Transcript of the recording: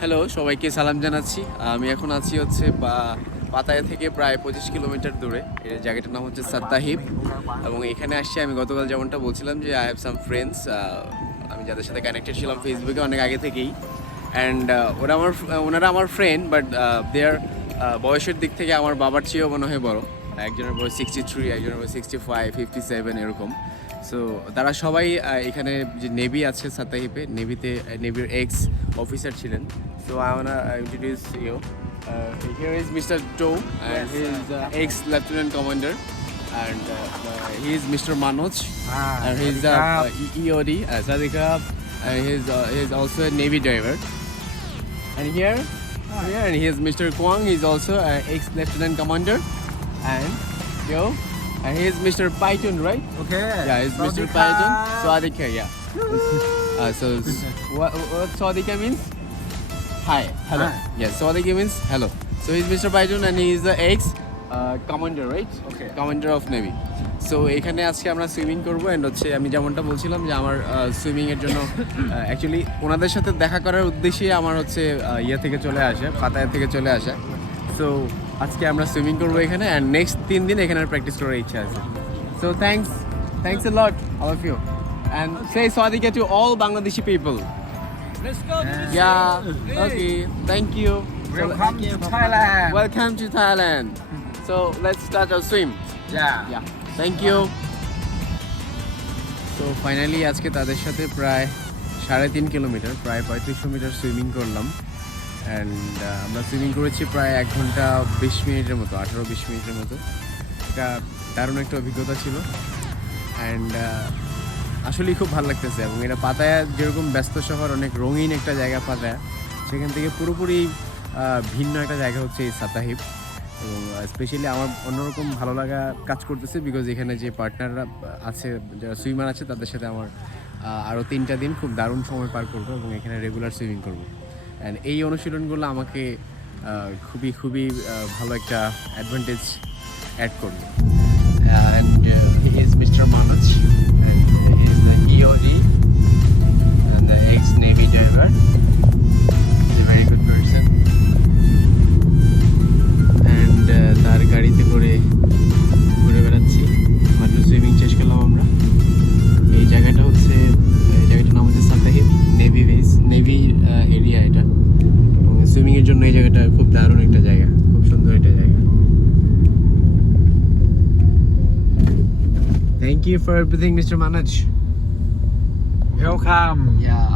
Hello, সবাইকে সালাম জানাচ্ছি। আমি এখন আছি হচ্ছে পাতায়া থেকে প্রায় 25 কিলোমিটার দূরে। এই জায়গাটার নাম হচ্ছে সাত্তাহিপ এবং এখানে আসছি আমি গতকাল যেমনটা বলছিলাম যে আই হ্যাভ সাম ফ্রেন্ডস, আমি যাদের সাথে কানেক্টেড ছিলাম ফেসবুকে অনেক আগে থেকেই। অ্যান্ড ওনারা আমার ফ্রেন্ড, বাট দেয়ার বয়সের দিক থেকে আমার বাবার চেয়েও মনে হয় বড়। একজনের বয়স 63, একজনের বয়স 65, 57 এরকম। সো তারা সবাই এখানে যে নেভি আছে সাত্তাহিপে, নেভির এক্স অফিসার ছিলেন। So I wanna introduce you. Here is Mr. To, and he is ex-lieutenant commander, and he is Mr. Manoj, and he is EOD, Sattahip, and he is also a Navy driver. And here, and he is Mr. Kwang, he is also an ex-lieutenant commander, and and he is Mr. Python, right? Okay. Yeah, he's Mr. Python. Swadika, yeah. So what Swadika means? Hi, hello. Hi. Yes, Swadika means hello. So he's Mr. Python and he is the ex commander, right? Okay. Commander of Navy. So এখানে আজকে আমরা swimming করবো and হচ্ছে আমি যেমনটা বলছিলাম যে আমার সুইমিংয়ের জন্য অ্যাকচুয়ালি ওনাদের সাথে দেখা করার উদ্দেশ্যেই আমার হচ্ছে ইয়ে থেকে চলে আসে, পাতায়া থেকে চলে আসে। সো আজকে আমরা সুইমিং করবো এখানে অ্যান্ড নেক্সট 3 দিন এখানে প্র্যাকটিস করার ইচ্ছা আছে। So thanks a lot all of you and say সাদিকা to all Bangladeshi people. Let's go. Yeah, okay, thank you. Welcome to Thailand. Welcome to Thailand. So let's start our swim. Yeah. Thank you. তো finally আজকে তাদের সাথে প্রায় 3.5 kilometre, প্রায় 3500 metre swimming করলাম and আমরা swimming করেছি প্রায় 1 ঘন্টা 20 মিনিটের মতো, 18-20 মিনিটের মতো। এটা দারুণ একটা অভিজ্ঞতা ছিল অ্যান্ড আসলেই খুব ভালো লাগতেছে। এবং এটা পাতায়া যেরকম ব্যস্ত শহর, অনেক রঙিন একটা জায়গা পাতায়া, সেখান থেকে পুরোপুরি ভিন্ন একটা জায়গা হচ্ছে এই সাত্তাহিপ। এবং স্পেশালি আমার অন্যরকম ভালো লাগা কাজ করতেছে বিকজ এখানে যে পার্টনাররা আছে, যারা সুইমার আছে, তাদের সাথে আমার আরও 3টা দিন খুব দারুণ সময় পার করবো এবং এখানে রেগুলার সুইমিং করবো। অ্যান্ড এই অনুশীলনগুলো আমাকে খুবই ভালো একটা অ্যাডভান্টেজ অ্যাড করবে। And he is mister Manz and he is the EOD and the ex navy driver. Is a very good person. তার গাড়িতে করে ঘুরে বেড়াচ্ছি, মাত্র সুইমিং শেষ করলাম আমরা। এই জায়গাটার নাম হচ্ছে সাত্তাহিপ নেভি এরিয়া এটা, এবং সুইমিংয়ের জন্য এই জায়গাটা খুব দারুণ একটা জায়গা, খুব সুন্দর একটা জায়গা। Thank you for everything mister Manz. Welcome. Yeah.